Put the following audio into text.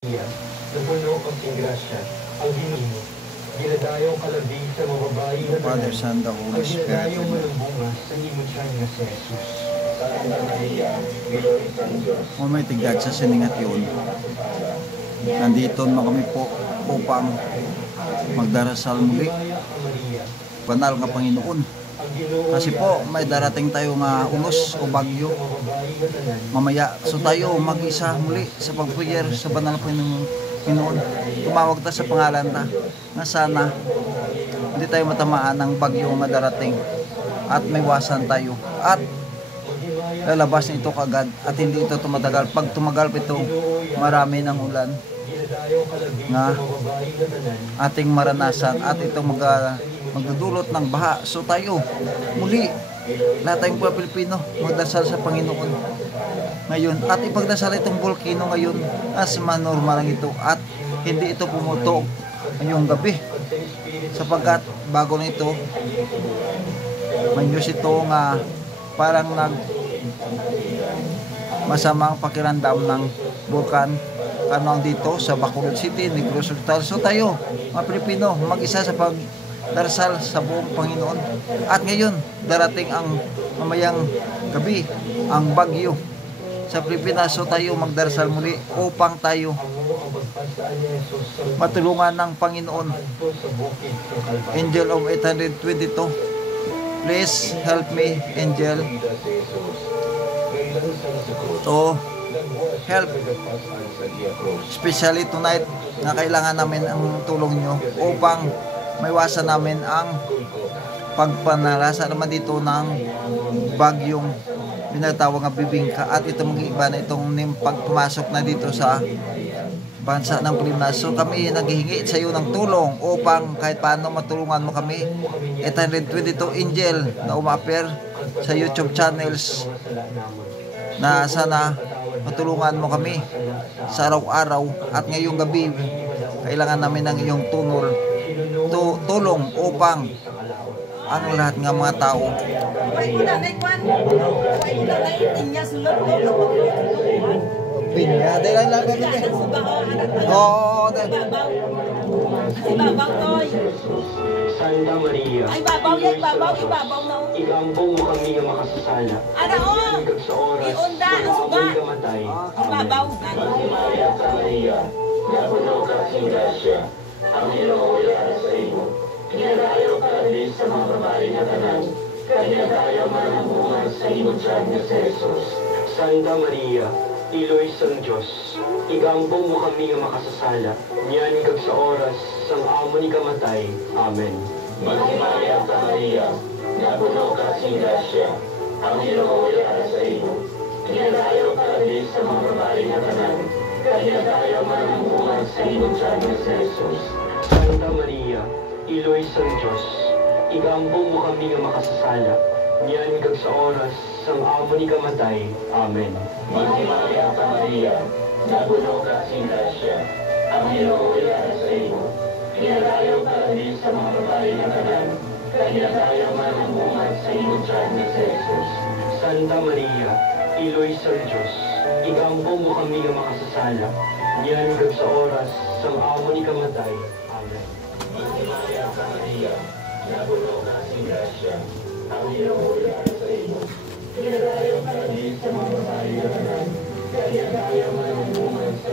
na puno ang grasya, ang Ginoo, ginadayong kalabi sa mga babae na Father, Son, the Holy ang Spirit. ginadayong malambunga sa imutyan nga si Jesus. O may tigad sa siningat yun. Nandito na kami po upang magdarasal muli. Banal nga Panginoon. Kasi po may darating tayo nga unos o bagyo mamaya. So tayo mag-isa muli sa pagpuyer sa banal na Panginoon. Tumawag ta sa pangalan ta nga sana hindi tayo matamaan ng bagyo nga darating at may wasan tayo at lalabas nito kagad at hindi ito tumatagal. Pag tumagal ito, marami ng ulan nga ating maranasan at ito magdudulot ng baha. So tayo muli, lahat tayong mga Pilipino, magdasal sa Panginoon ngayon at ipagdasal itong volcano ngayon as manormal lang ito at hindi ito pumutok ngayong gabi sapagkat bago na ito may news ito nga parang masamang pakiramdam ng bulkan kanong dito sa Bacolod City, Negros Occidental. So tayo mga Pilipino mag-isa sa pagdarasal sa buong Panginoon at ngayon darating ang mamayang gabi ang bagyo sa Pilipinas. So tayo magdarasal muli upang tayo matulungan ng Panginoon. Angel of 822, please help me, angel, to help, especially tonight na kailangan namin ang tulong nyo upang maiwasan namin ang pagpanarasa naman dito ng bagyong binatawag nga bibingka at ito mag-iiba na itong pagpumasok na dito sa bansa ng Pilipinas. So kami naghihingi sa iyo ng tulong upang kahit paano matulungan mo kami. 822 angel na umapir sa YouTube channels na sana matulungan mo kami sa araw-araw at ngayong gabi kailangan namin ng iyong tulong upang ang lahat ng mga tao pinya dahil lang ba niya oo Santa Maria, ay babaw yan, babaw na o. igampong mo kami nga makasasala. Ara o, Hanggang sa oras, iunda, ang suga. kamatay. Ay babaw. Maria, napuno ka ng grasya, ang Ginoo ay sa iyo. Ginadayo ka din sa mga babae na tanan, kanya tayo manambuhan sa imutyan nga si Jesus. Santa Maria, Iloy sang Diyos, igampong mo kami nga makasasala, niyan kag sa oras, sang amo ni kamatay. Amen. Maghimaya ka Maria, napuno ka ng grasya, ang Ginoo ay sa iyo. Ginadayo ka din sa mga babae na tanan, kanya tayo manambuhan sa imutyan nga si Jesus. Santa Maria, Iloy sang Diyos, igampong mo kami nga makasasala, niyan kag sa oras, sang amo ni kamatay. Amen. Maghimaya ka Maria, napuno ka ng grasya, ang Ginoo ay sa iyo. Ginadayo ka din sa mga babae na tanan, kanya tayo manambuhan sa imutyan nga si Jesus. Santa Maria, Iloy sang Diyos, igampong mo kami nga makasasala, niyan kag sa oras, sang amo ni kamatay. Amen. Maghimaya ka Maria, napuno ka ng grasya, ang Ginoo ay sa iyo. Ginadayo ka din sa mga babae na tanan, kanya tayo manambuhan sa